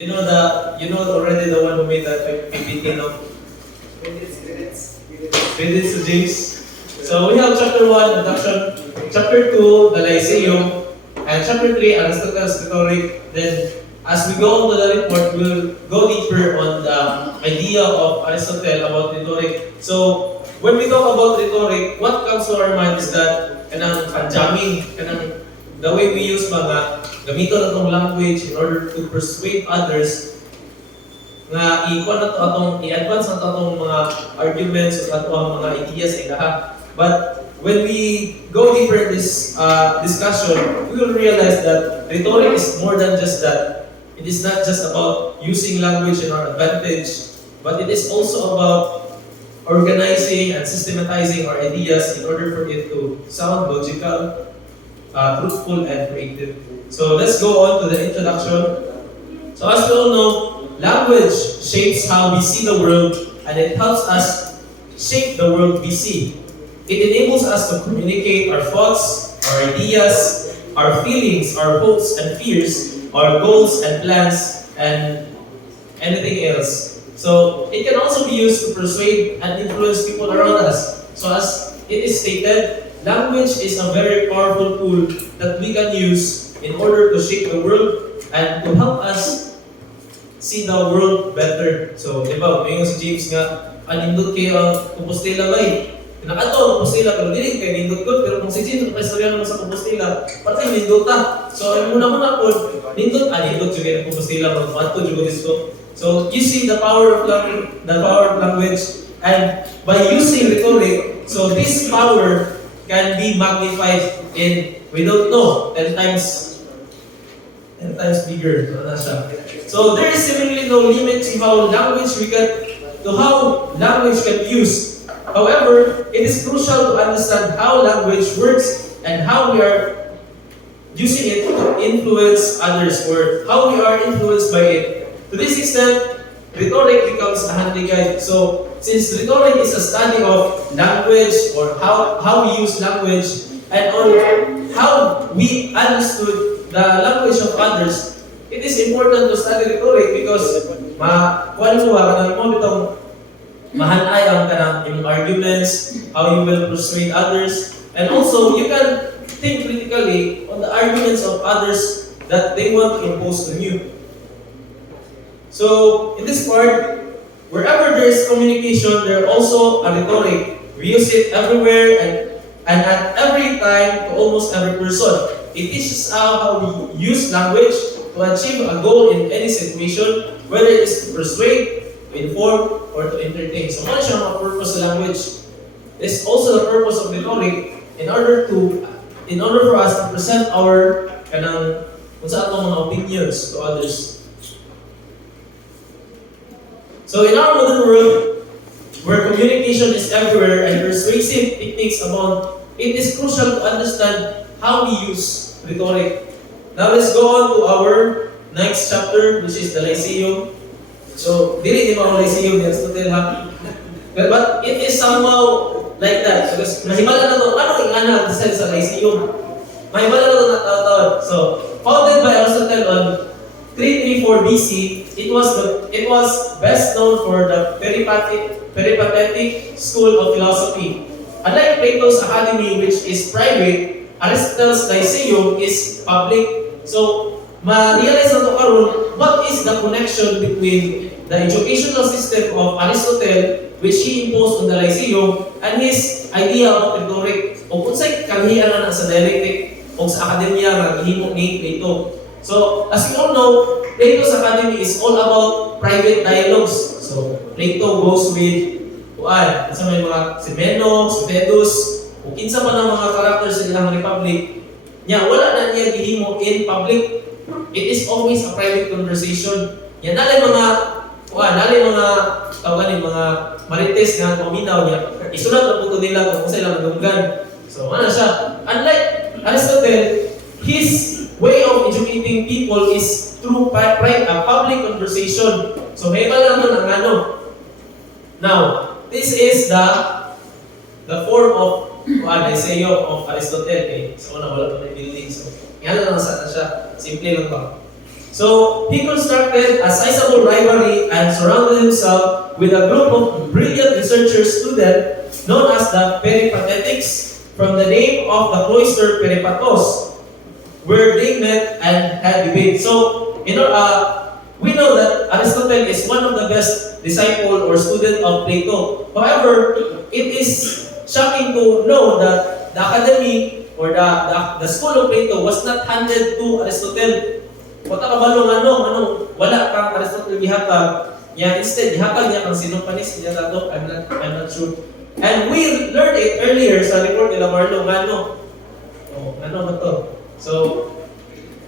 You know already the one who made that PPT, no? Credits to James. So we have chapter 1, introduction, chapter 2, the Lyceum, and chapter 3, Aristotle's rhetoric. Then as we go on to the report, we'll go deeper on the idea of Aristotle about rhetoric. So when we talk about rhetoric, what comes to our mind is that kanang panjamming, kanang the way we use mga gamito na itong language in order to persuade others nga i-kuha na ito i-advance na ito atong mga arguments at atong mga ideas ilaha. But when we go deeper in this discussion, we will realize that rhetoric is more than just that. It is not just about using language in our advantage, but it is also about organizing and systematizing our ideas in order for it to sound logical, truthful, and creative. So let's go on to the introduction. So as we all know, language shapes how we see the world, and it helps us shape the world we see. It enables us to communicate our thoughts, our ideas, our feelings, our hopes and fears, our goals and plans, and anything else. So it can also be used to persuade and influence people around us. So as it is stated, language is a very powerful tool that we can use in order to shape the world and to help us see the world better. So, di ba, may si James nga, anindot kayo ang Compostela ba eh. Nakato ang Compostela, pero hindi kayo nindot ko. Pero kung si James, pastorya naman sa Compostela, parang nindot ta. So, muna po, nindot juga yung Compostela, magpato juga dito. So, you see the power of language, and by using rhetoric, so this power can be magnified in, we don't know, 10 times bigger. So there is seemingly no limit to how language can be used. However, it is crucial to understand how language works and how we are using it to influence others, or how we are influenced by it. To this extent, rhetoric becomes a handy guide. So since rhetoric is a study of language, or how we use language, and on how we understood the language of others, it is important to study rhetoric because mahanay ang kanang arguments, how you will persuade others, and also you can think critically on the arguments of others that they want to impose on you. So in this part, wherever there is communication, there is also a rhetoric. We use it everywhere and at every time to almost every person. It teaches how we use language to achieve a goal in any situation, whether it is to persuade, to inform, or to entertain. So what is ang purpose of language? It's also the purpose of rhetoric in order for us to present our kung saan mga opinions to others. So in our modern world, where communication is everywhere and persuasive techniques abound, it is crucial to understand how we use rhetoric. Now let's go on to our next chapter, which is the Lyceum. So, dili di ba ang Lyceum ni Aristotle ha? But it is somehow like that. So, mahimala na ito, ano yung ang design sa Lyceum? Mahimala na ito natawad. So, founded by Aristotle on 334 BC, it was best known for the peripatetic school of philosophy. Unlike Plato's Academy, which is private, Aristotle's Lyceum is public. So, ma-realize na ito karon, what is the connection between the educational system of Aristotle, which he imposed on the Lyceum, and his idea of rhetoric, o kung sa'y kalahian na sa dialectic o sa akademya na gihimo ni Plato. So, as you all know, Plato's Academy is all about private dialogues. So, Plato goes with sa may mga si Meno, si Phaedrus, o kinsa man ang mga characters sa ilang republic, niya wala na niya gihimo in public. It is always a private conversation. Yan dali mga marites nga paminaw niya. Isulat na po nila kung sila madunggan. So, ano siya? Unlike Aristotle, his way of educating people is through public conversation. So, may iba naman ang ano. Now, this is the form of Lyceum of Aristotle. So, wala pa na building. So, yan lang sana siya. Simple lang ba? So he constructed a sizable library and surrounded himself with a group of brilliant researchers students known as the Peripatetics, from the name of the cloister Peripatos, where they met and had debate. So, we know that Aristotle is one of the best disciple or student of Plato. However, it is shocking to know that the academy or the school of Plato was not handed to Aristotle. Wata ka balong wala kang Aristotle gihatag. Yeah, instead gihatag niya kang Sinopanis niya dato. I'm not sure. And we learned it earlier sa report nila Marlo ano ba to? So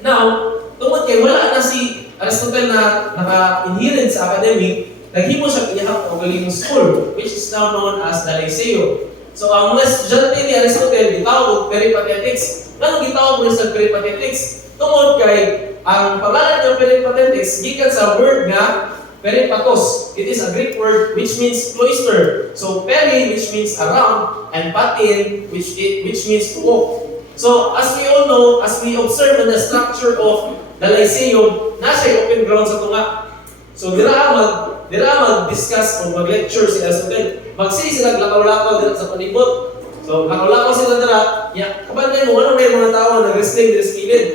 now, tungod kay wala na si Aristotle na naka-inherent sa academy, naghimo siya gihap og galingong school, which is now known as the Lyceum. So ang mga estudyante ni Aristotle gitawag og Peripatetics. Ngano gitawag mo sa Peripatetics? Tungod kay ang pangalan ng Peripatetics gikan sa word nga Peripatos. It is a Greek word which means cloister. So peri, which means around, and patin, which means to walk. So as we all know, as we observe in the structure of the Lyceum, nasa open ground sa tunga. So dira mag-discuss o mag-lecture si Aristotle. Magsisi sila lakaw-lakaw dira sa palibot. So lakaw-lakaw sila dira. Kabanday mo, ano na yung mga tao na wrestling dira sa kilid?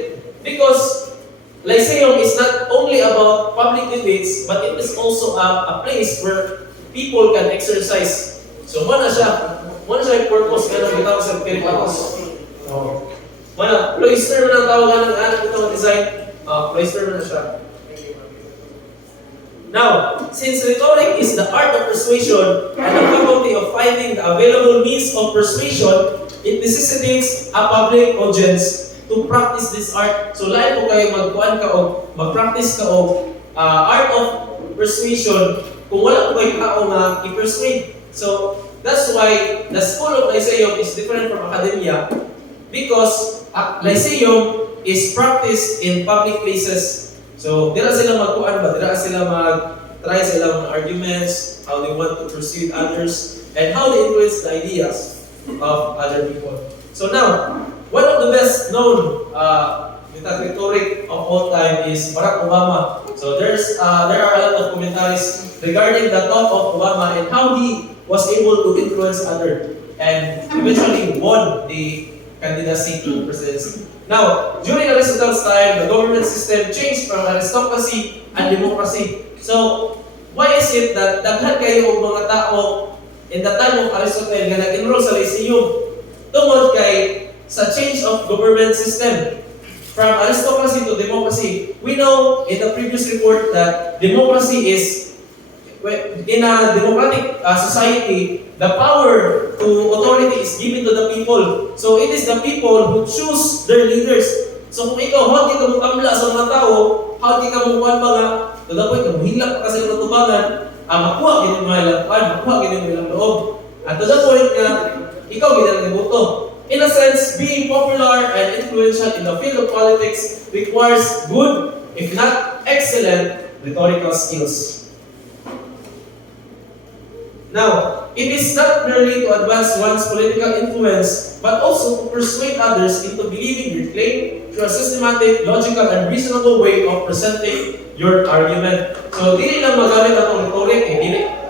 Because Lyceum is not only about public debates, but it is also a place where people can exercise. So, mo na siya yung purpose nga nang bitawag sa Peripatos. Cloister man ang tawagan ng anak itong design. Cloister man na siya. Now, since rhetoric is the art of persuasion and the faculty of finding the available means of persuasion, it necessitates a public audience to practice this art. So lahat po kayo mag-practice ka o art of persuasion kung wala po kayo kao nga i-persuade. So that's why the school of Lyceum is different from academia, because Lyceum is practiced in public places. So dira sila magkuan ba, dira sila mag-try sila mga arguments, how they want to persuade others, and how they influence the ideas of other people. So now, one of the best known rhetoric of all time is Barack Obama. So there are a lot of commentaries regarding the talk of Obama and how he was able to influence others and eventually won the candidacy to presidency. Now, during Aristotle's time, the government system changed from aristocracy and democracy. So, why is it that daghan kayo og mga tao in the time of Aristotle nga nag-enroll sa Lyceum? Tungod kay sa change of government system from aristocracy to democracy. We know in the previous report that democracy is, in a democratic society, the power to authority is given to the people. So it is the people who choose their leaders. So kung ikaw, hawag ka mong kamla sa mga tao, hawag ka mong kuhan mga, to the point na muhilak ka kasi ng tubangan, makuha ganyan mga ilang kuhan, makuha ganyan mga ilang loob. At to the point na, ikaw ganyan ang iboto. In a sense, being popular and influential in the field of politics requires good, if not excellent, rhetorical skills. Now, it is not merely to advance one's political influence, but also to persuade others into believing your claim through a systematic, logical, and reasonable way of presenting your argument. So, dili lang magamit ang rhetoric.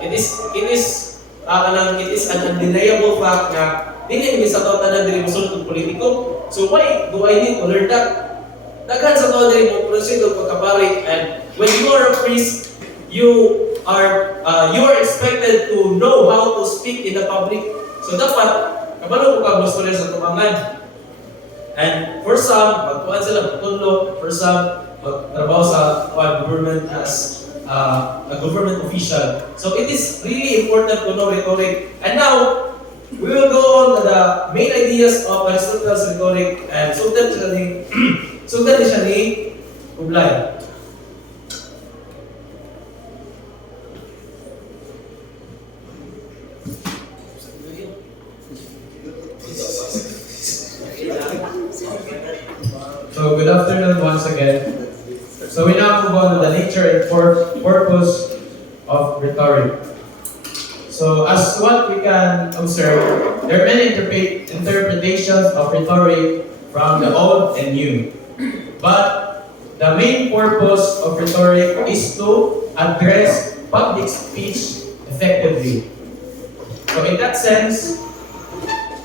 It is an undeniable fact na dili sa tao tanan diri mosulod og politiko. So why do I need to learn that? Daghan sa tao diri mo proceed og pagkabalik, and when you are a priest, you are expected to know how to speak in the public. So dapat kabalo ko ka scholar sa tumangan. And for some, magkuan sila pagtudlo, for some magtrabaho sa government as a government official. So it is really important to know rhetoric. And now we will go on to the main ideas of Aristotle's rhetoric, and sundan siya ni Ublay. So good afternoon once again. So we now move on to the nature and purpose of rhetoric. So as what we can observe, there are many interpretations of rhetoric from the old and new. But the main purpose of rhetoric is to address public speech effectively. So in that sense,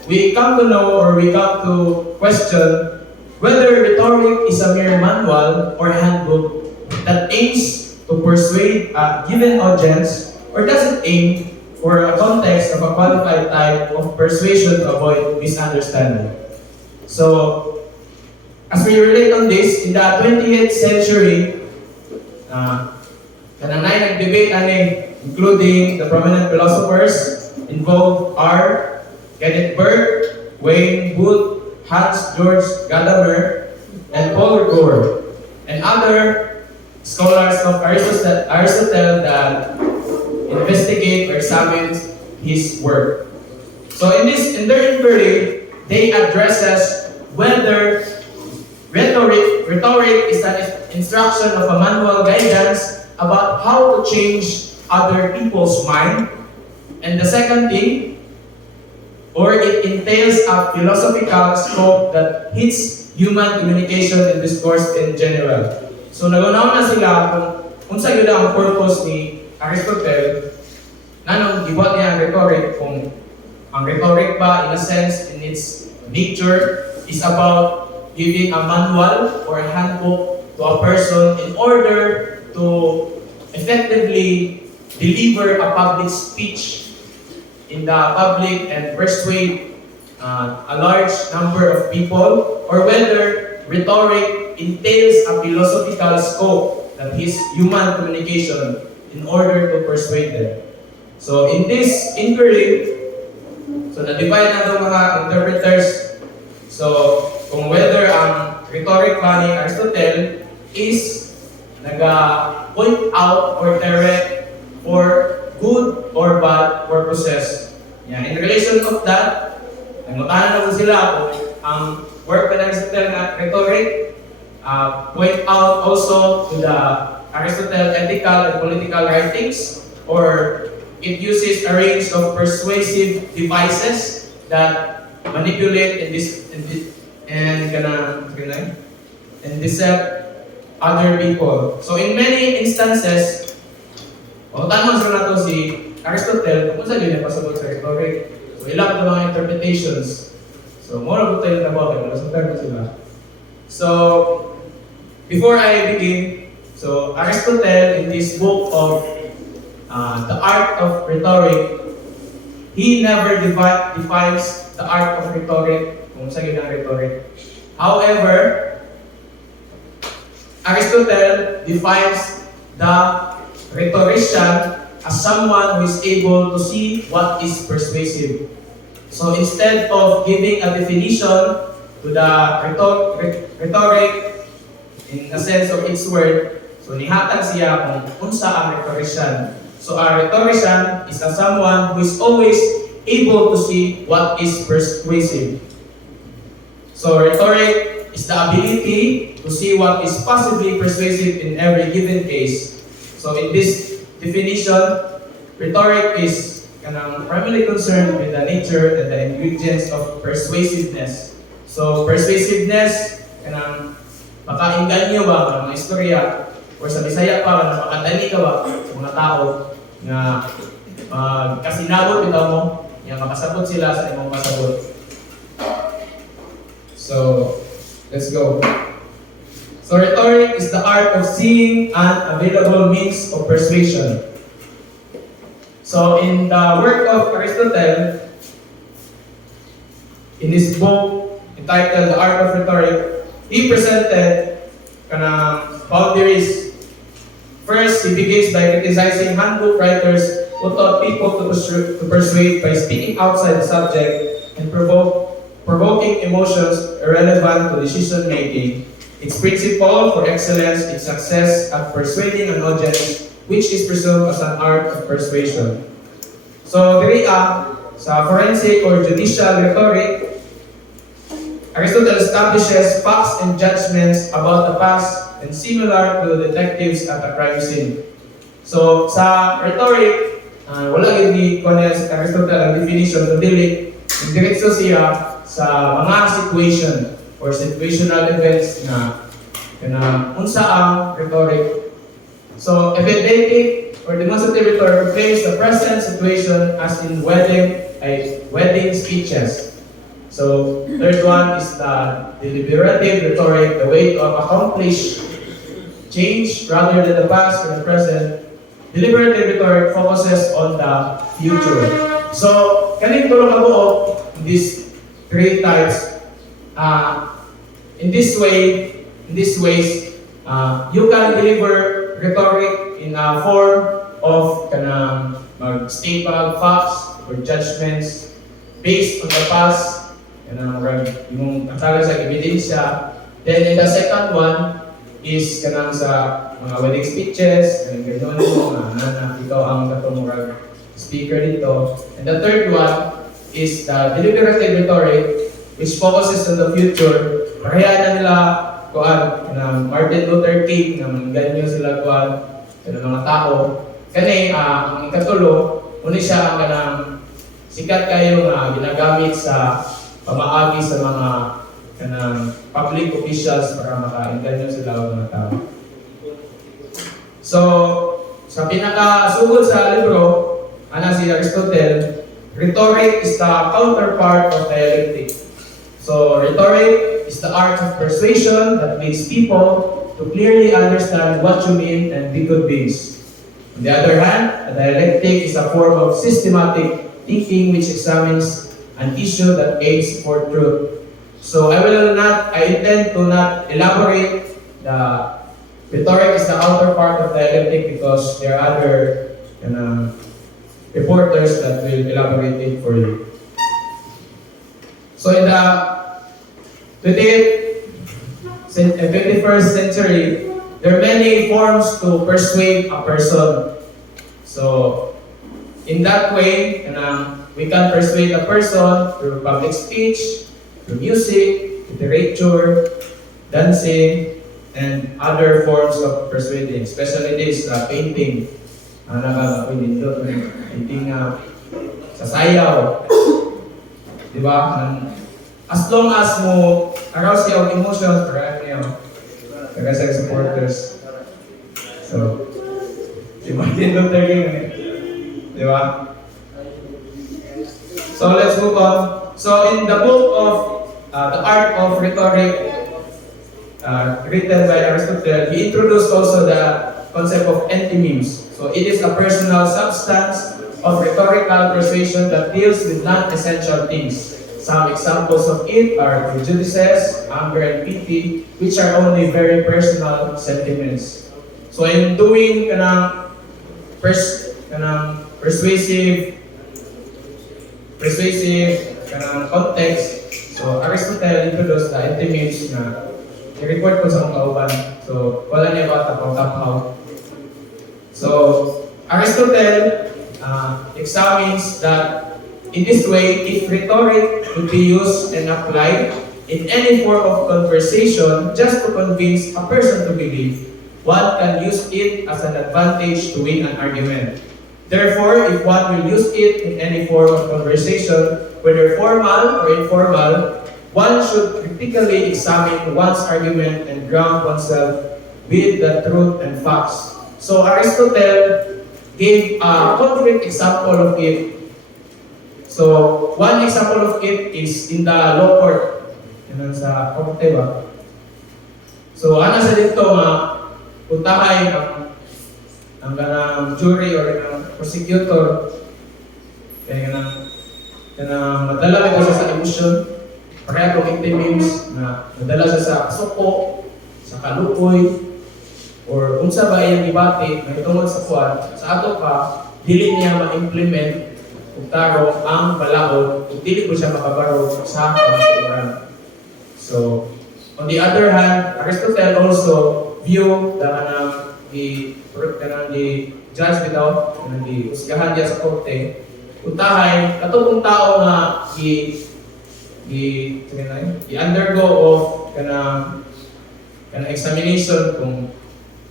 we come to know or we come to question whether rhetoric is a mere manual or handbook that aims to persuade a given audience or does it aim for a context of a qualified type of persuasion to avoid misunderstanding. So, as we relate on this, in the 20th century, kananay nag-debate ani, including the prominent philosophers involved are Kenneth Burke, Wayne Booth, Hans Georg Gadamer, and Paul Ricoeur, and other scholars of Aristotle that investigate or examine his work. So in their inquiry, they addresses whether rhetoric is an instruction of a manual guidance about how to change other people's mind. And the second thing, or it entails a philosophical scope that hits human communication and discourse in general. So nagunaw na sila kung unsa gyud ang purpose ni Aristotle, nanong gibuhat niya ang rhetoric, kung ang rhetoric ba in a sense in its nature is about giving a manual or a handbook to a person in order to effectively deliver a public speech in the public and persuade a large number of people, or whether rhetoric entails a philosophical scope that is human communication in order to persuade them. So in this inquiry, so na-divide na itong mga interpreters. So kung whether ang rhetoric ba ni Aristotle is nag-point out or direct for good or bad purposes. Yeah. In relation of that, nangutanan na po sila kung ang work by Aristotle na rhetoric point out also to the Aristotle ethical and political writings, or it uses a range of persuasive devices that manipulate and deceive other people. So in many instances, tanong sa nato si Aristotle kung saan yun napasabot sa rhetoric. So ilang ito mga interpretations. So mura po tayo nabaw, nasundan ko sila. So before I begin, so Aristotle in this book of The Art of Rhetoric, he never defines the art of rhetoric, kung saan yun ang rhetoric. However, Aristotle defines the rhetorician as someone who is able to see what is persuasive. So instead of giving a definition to the rhetoric in the sense of its word, so nihatag siya kung unsa ang rhetorician. So a rhetorician is someone who is always able to see what is persuasive. So rhetoric is the ability to see what is possibly persuasive in every given case. So in this definition, rhetoric is primarily concerned with the nature and the ingredients of persuasiveness. So persuasiveness, makainganyo ba mga istorya, or sa Bisaya pa, makadali ka ba sa mga tao na kasinabot bitaw mo, yung makasabot sila sa imong masabot. So, let's go. So rhetoric is the art of seeing an available means of persuasion. So in the work of Aristotle, in his book entitled The Art of Rhetoric, he presented boundaries. First, he begins by criticizing handbook writers who taught people to persuade by speaking outside the subject and provoking emotions irrelevant to decision making. Its principle for excellence is success at persuading an audience, which is presumed as an art of persuasion. So, sa forensic or judicial rhetoric, Aristotle establishes facts and judgments about the past and similar to detectives at a crime scene. So, sa rhetoric, wala yun ni Aristotle ang definition, kundi diretso siya sa mga situation or situational events na kanang unsa ang rhetoric. So epidetic or demonstrative rhetoric reframes the present situation as in wedding speeches. So third one is the deliberative rhetoric, the way to accomplish change rather than the past or the present. Deliberative rhetoric focuses on the future. So kaning tulo ka buok these three types. In this ways, you can deliver rhetoric in a form of kanang mag-state facts or judgments based on the past, kanang yung atala sa ebidensya. Then in the second one is kanang sa mga wedding speeches, kanang gano'n mo na ikaw ang katong speaker dito. And the third one is the deliberative rhetoric, which focuses on the future. Kaya na nila kuan na Martin Luther King na ganyo sila kuan ng mga tao. Kani ang ikatulo, uni siya ang kanang sikat kayo nga ginagamit sa pamaagi sa mga kanang public officials para maka-inganyo sila mga tao. So, sa pinakasugod sa libro, ana si Aristotle, rhetoric is the counterpart of dialectic. So, rhetoric is the art of persuasion that leads people to clearly understand what you mean and be good beings. On the other hand, a dialectic is a form of systematic thinking which examines an issue that aims for truth. So, I intend to not elaborate. The rhetoric is the counterpart of dialectic because there are other reporters that will elaborate it for you. So in the 21st century, there are many forms to persuade a person. So in that way, we can persuade a person through public speech, through music, literature, dancing, and other forms of persuading, especially this painting. Painting sa sayaw. Diba? As long as mo arouse yung emotions, parang yung taga-sex supporters. So, si Martin Luther King, diba? So, let's move on. So, in the book of The Art of Rhetoric, written by Aristotle, he introduced also the concept of entymemes. So it is a personal substance of rhetorical persuasion that deals with non-essential things. Some examples of it are prejudices, anger, and pity, which are only very personal sentiments. So in doing persuasive context, so Aristotle introduced the entymemes na i-record ko sa mga kauban. So wala niya ba tapaw-tapaw. So, Aristotle examines that in this way, if rhetoric could be used and applied in any form of conversation just to convince a person to believe, one can use it as an advantage to win an argument. Therefore, if one will use it in any form of conversation, whether formal or informal, one should critically examine one's argument and ground oneself with the truth and facts. So Aristotle gave a concrete example of it. So one example of it is in the law court. Yan sa korte ba? So ana sa dito nga puntahay ang ganang jury or ang prosecutor kaya ganang madala ko sa emosyon. Pareha kong entymemes na madala sa kasuko, sa kalukoy, or unsa ba iyang ibati na itungod sa kuwan, sa ato pa, dili niya ma-implement kung taro ang balaod, kung dili ko siya makabaro sa kamaturan. So, on the other hand, Aristotle also view the judge without the usgahan niya sa korte, utahay, katong tao nga i-undergo of kanang examination kung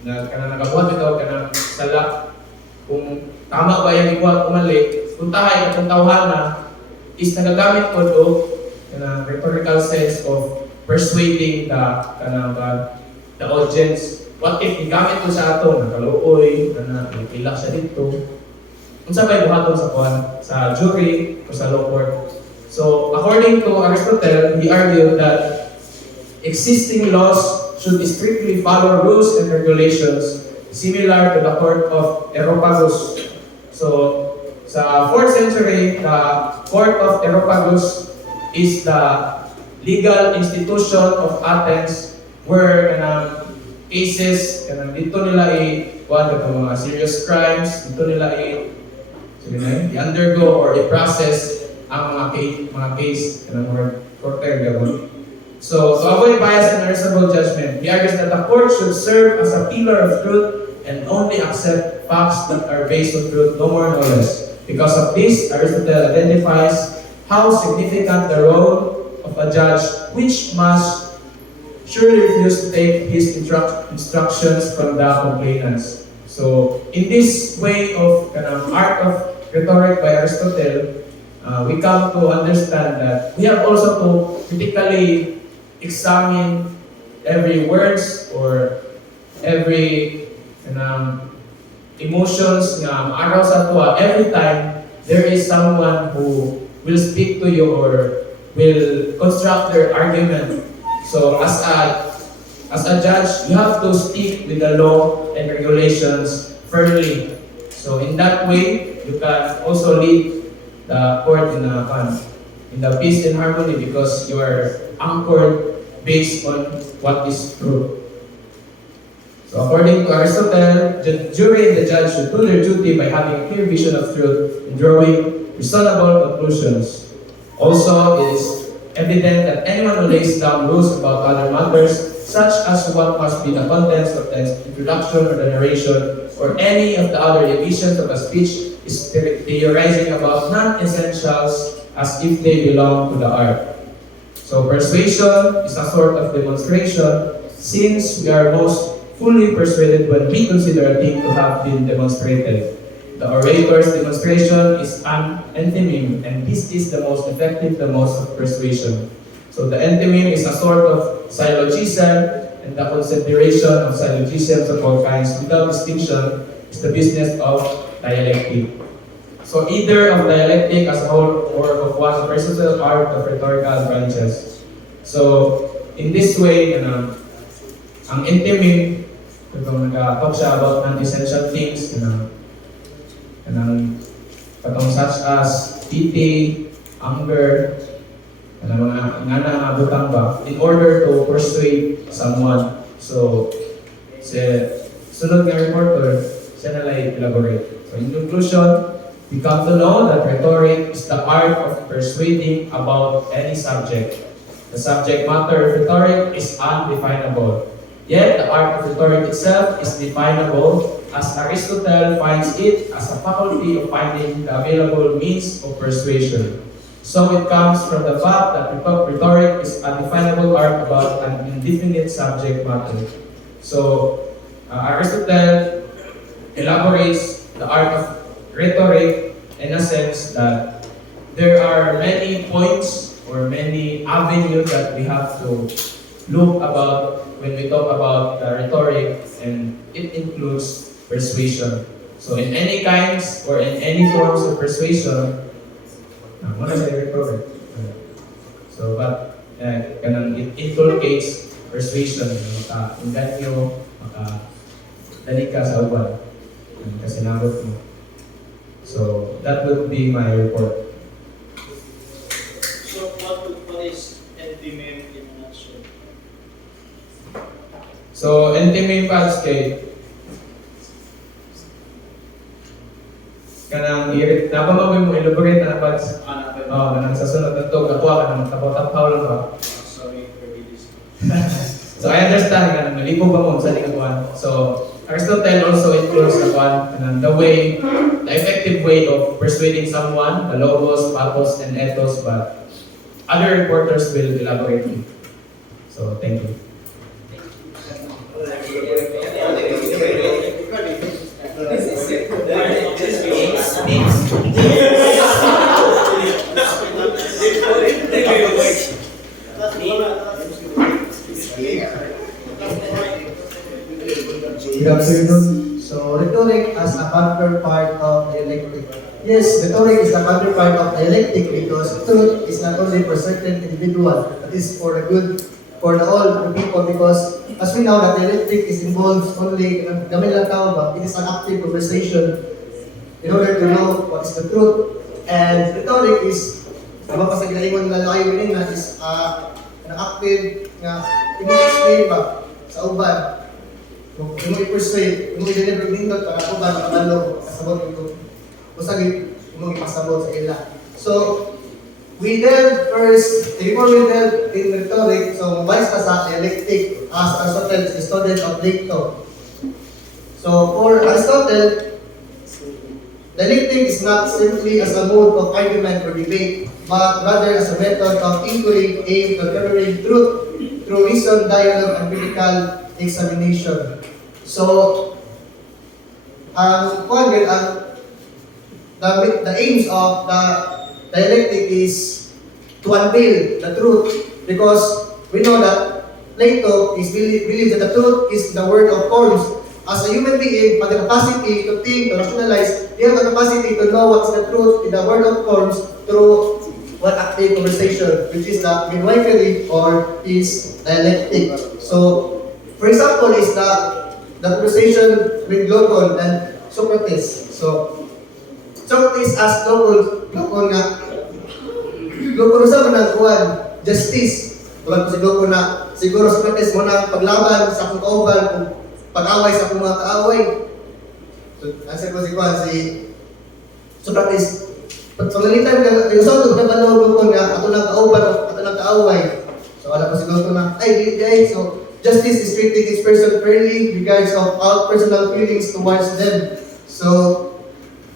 nagabuhat ito, sala, kung tama ba yung ibuhat o mali, puntahay at tawhan na is nagagamit ko ito rhetorical sense of persuading the the audience, what if igamit ko sa ato, nakaluoy, na pilak siya dito, unsa bay buhaton sa kuan sa jury o sa law court. So according to Aristotle, he argued that existing laws should strictly follow rules and regulations similar to the court of Areopagus. So sa 4th century, the court of Areopagus is the legal institution of Athens where cases dito nila kuan mga serious crimes, dito nila i-undergo or i-process ang mga case ng korte gabon. So, to avoid bias and unreasonable judgment, he argues that the court should serve as a pillar of truth and only accept facts that are based on truth, no more, no less. Because of this, Aristotle identifies how significant the role of a judge, which must surely refuse to take his instructions from the complainants. So, in this way of art of rhetoric by Aristotle, we come to understand that we have also to critically examine every words or every emotions nga araw sa tuwa. Every time there is someone who will speak to you or will construct their argument. So as a judge, you have to stick with the law and regulations firmly. So in that way, you can also lead the court in the peace and harmony because you are anchored based on what is true. So according to Aristotle, the jury and the judge should do their duty by having a clear vision of truth and drawing reasonable conclusions. Also, it is evident that anyone who lays down rules about other matters, such as what must be the contents of the introduction or the narration, or any of the other divisions of a speech, is theorizing about non-essentials as if they belong to the art. So persuasion is a sort of demonstration, since we are most fully persuaded when we consider a thing to have been demonstrated. The orator's demonstration is an enthymeme, and this is the most effective, the most of persuasion. So the enthymeme is a sort of syllogism, and the consideration of syllogisms of all kinds without distinction is the business of dialectic. So either of dialectic as a whole or of one versatile art of rhetorical branches. So in this way, ang enthymeme, kung nag-talk siya about non-essential things, katong such as pity, anger, mga butang ba, in order to persuade someone. So, sunod nga reporter, siya nalang elaborate. So in conclusion, we come to know that rhetoric is the art of persuading about any subject. The subject matter of rhetoric is undefinable. Yet, the art of rhetoric itself is definable, as Aristotle finds it as a faculty of finding the available means of persuasion. So it comes from the fact that rhetoric is a definable art about an indefinite subject matter. So, Aristotle elaborates the art of rhetoric in a sense that there are many points or many avenues that we have to look about when we talk about rhetoric, and it includes persuasion. So in any kinds or in any forms of persuasion, what is rhetoric? So but it inculcates persuasion, inganyo, dali ka sa uban, kasi nabot mo. So that would be my report. So what is enthymeme in a nutshell? So enthymeme pads kay kanang irit na ba mo elaborate na pads? Kanang sa sunod na to katwa kanang tapaw lang ba? Sorry for this. So I understand kanang nalipo ba mo sa tingatuan. So Aristotle also includes the way, the effective way of persuading someone, the logos, pathos, and ethos, but other reporters will elaborate. So thank you. That's counterpart of dialectic. Yes, rhetoric is the counterpart of dialectic because truth is not only for certain individual, but is for the good, for the all the people. Because as we know, that dialectic is involved only gamay lang tao ba? It is an active conversation in order to know what is the truth. And rhetoric is, diba pa sa ginaingon nga layo na is an active nga i-explain ba sa uban. Kung i-persuade, kung i-deliver nindot para uban makabalo kasabot ito. Usagin kung ipasabot sa ila. So, we delve first, before we delve in rhetoric, so mabalis ka sa dialectic as Aristotle is a student of Plato. So, for Aristotle, dialectic is not simply as a mode of argument or debate, but rather as a method of inquiry aimed at uncovering truth through reason, dialogue, and critical examination. So, the aims of the dialectic is to unveil the truth, because we know that Plato is believe that the truth is the word of forms. As a human being, have the capacity to think, to rationalize, we have the capacity to know what's the truth in the word of forms through one active conversation, which is the midwifery or is dialectic. So, for example, is the conversation with Glaucon and Socrates. So, Socrates asked Glaucon sa managkuhan, justice. Tulad ko si Glaucon na, siguro Socrates mo na paglaban sa akong kauban, kung pag-away sa akong mga kaaway. So, answer ko si Socrates, pagpagalitan ka, yung sa ito, kapanaw Glaucon nga, ato ng kauban, ato ng kaaway. So, alam ko si Glaucon na, so, justice is treating each person fairly, regards of all personal feelings towards them. So,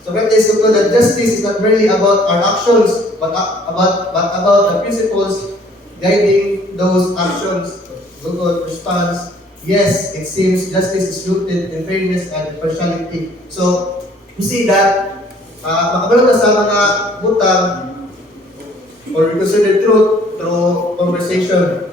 Socrates concluded that justice is not merely about our actions, but about the principles guiding those actions. Glaucon responds, yes, it seems justice is rooted in fairness and impartiality. So, you see that, makabalo na sa mga butang or reconsider truth through conversation.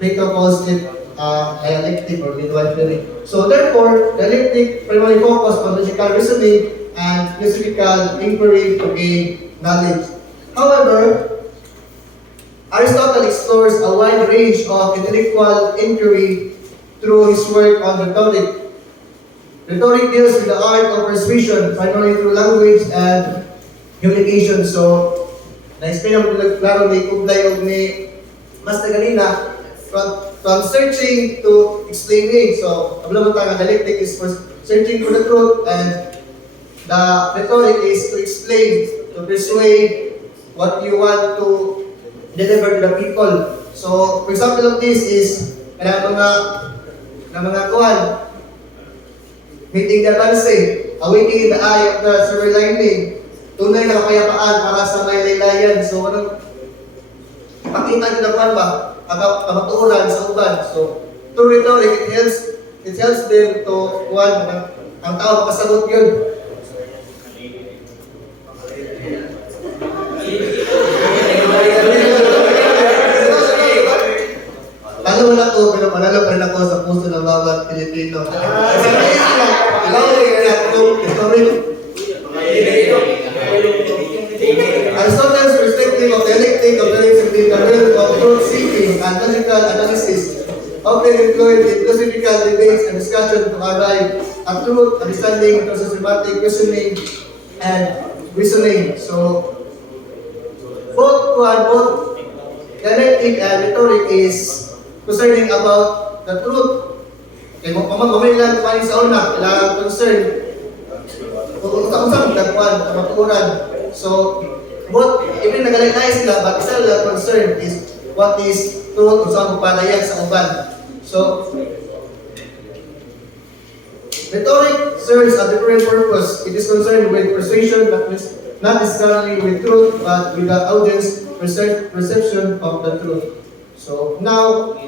Plato calls it dialectic or midwifery. So therefore, dialectic primarily focus on logical reasoning and philosophical inquiry to gain knowledge. However, Aristotle explores a wide range of intellectual inquiry through his work on rhetoric. Rhetoric deals with the art of persuasion, primarily through language and communication. So, na-explain naman klaro ni Kublai o ni Master kanina, from searching to explaining. So, ang dialectic is for searching for the truth, and the rhetoric is to explain, to persuade what you want to deliver to the people. So, for example of this is, mga kuhan, meeting the balance, awakening the eye of the silver lining, tunay na kapayapaan para sa may laylayan. So, pakita nyo na kuhan ba? Kamatuoran sa uban. So, through rhetoric, it helps them to kuhan, ang tao makasagot yun. Talo na ko, pero manalo pa rin ako sa puso ng bawat Pilipino. Kasi Aristotle's perspective of dialectic operates between the realm of truth seeking and logical analysis, often employed in philosophical debates and discussion to arrive at truth, understanding through systematic questioning and reasoning. So, both dialectic and rhetoric is concerning about the truth. Kaya mamay lang kumain sa una, kailangan concern. Kung usap kamaturan. So, both, even nagalay-lay sila, but isa lang concern is what is truth kung saan magpalayan sa uban. So, rhetoric serves a different purpose. It is concerned with persuasion, not necessarily with truth, but with the audience perception of the truth. So, now,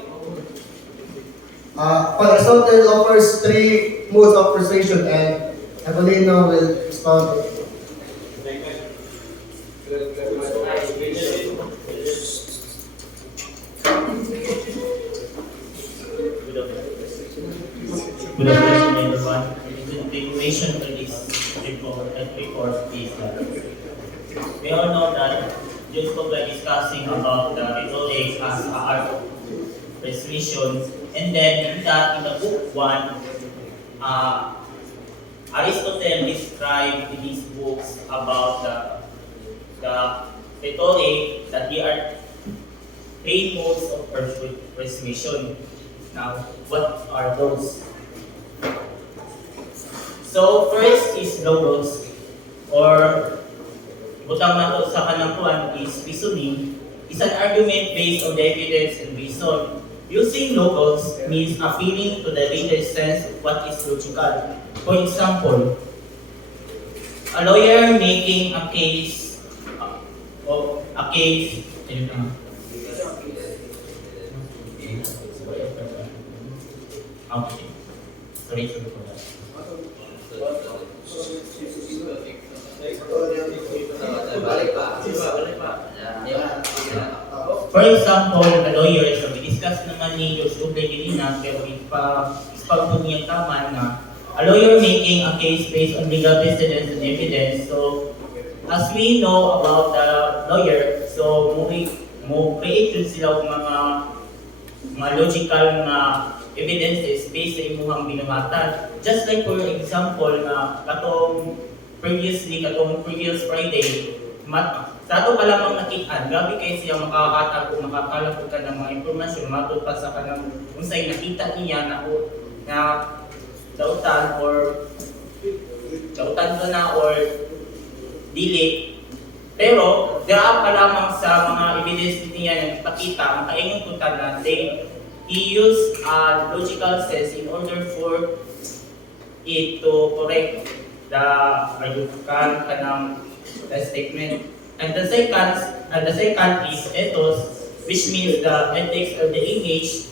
Aristotle offers three modes of persuasion, and Avelino will expound it. Good afternoon, everyone. addition to this report is that we all know that just what we're discussing about the rhetoric as a art of persuasion, and then in that, in the book 1, Aristotle described in his books about the rhetoric that there are 3 modes of persuasion. Now, what are those? So, first is logos, or butang nato sa kanangkuan is reasoning, is an argument based on the evidence and reason. Using logos means appealing to the reader's sense of what is logical. For example, a lawyer making a case, ayun na. Okay. Sorry for that. For example, a lawyer, so we-discuss naman ni Joshua Gregerina, pero ipag-pag niyang tama na a lawyer making a case based on legal precedents and evidence. So, as we know about the lawyer, so mo create yun sila og mga logical na evidences based sa imuhang binungatan. Just like for example na katong previous Friday, sa ato pa lamang nakitaan, grabe kayo siya makakatag o makakalapod ka ng mga impormasyon matod pa sa kanang unsay nakita niya na dautan ko na or dili. Pero, dira pa lamang sa mga evidence niya na ipakita, makaingon ko na he used a logical sense in order for it to correct the ayukan kanang statement. And the second is ethos, which means the ethics of the image,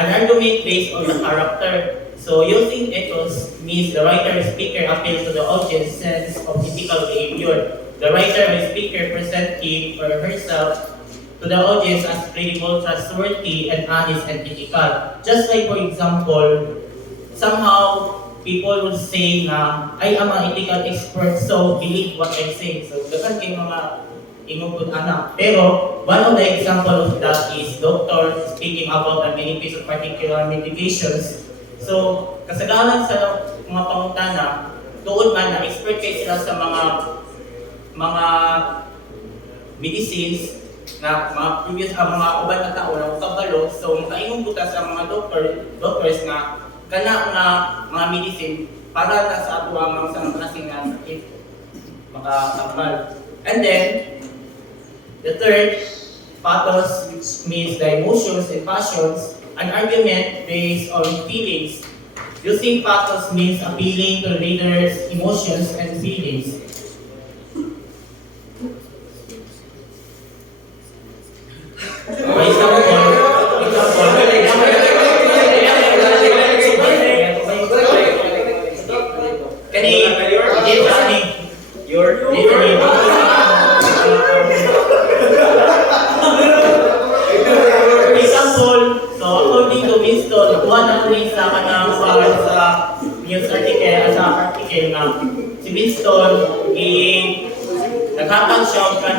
an argument based on the character. So using ethos means the writer or speaker appeals to the audience sense of ethical behavior. The writer or speaker presents him or herself to the audience as credible, trustworthy, and honest and ethical. Just like for example, somehow people would say na, I am an ethical expert, so believe what I say. So, dagan kayo mga ingupod anak. Pero, one of the example of that is doctor speaking about the benefits of particular medications. So, kasagaran sa mga pangutana, tuod man na expert kayo sila sa mga medicines na mga previous mga uban na tao na kabalo. So, makaingon po ta sa mga doctors na kana nga mga medicine para na sa ato ang sa klaseng nga sakit makakabal. And then the third, pathos, which means the emotions and passions, an argument based on feelings. Using pathos means appealing to readers' emotions and feelings. For example, si Winston, nagkakasyaw ka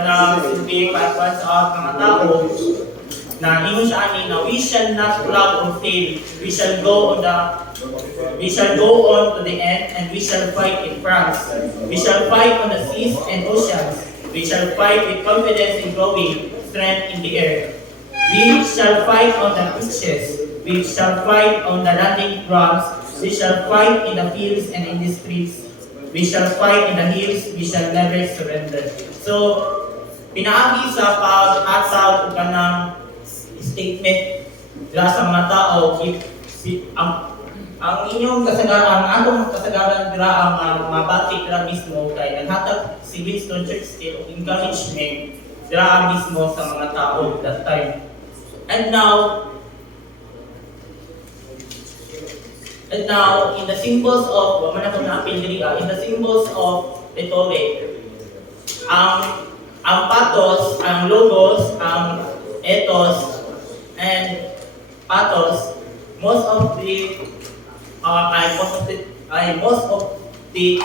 ng silbi para sa mga tao na ingon siya ani na we shall not lack or fail. We shall go on to the end and we shall fight in France. We shall fight on the seas and oceans. We shall fight with confidence in growing strength in the air. We shall fight on the beaches. We shall fight on the landing grounds. We shall fight in the fields and in the streets. We shall fight in the hills. We shall never surrender. So, pinaagi sa pag-hatag ka ng statement dila sa mga tao, ang inyong kasagaran, ang atong kasagaran dira ang mabati dira mismo kay naghatag si Winston Churchill of encouragement dira mismo sa mga tao that time. And now, in the symbols of, in the symbols of rhetoric, ang pathos, ang logos, ang ethos, and pathos, most of the most of the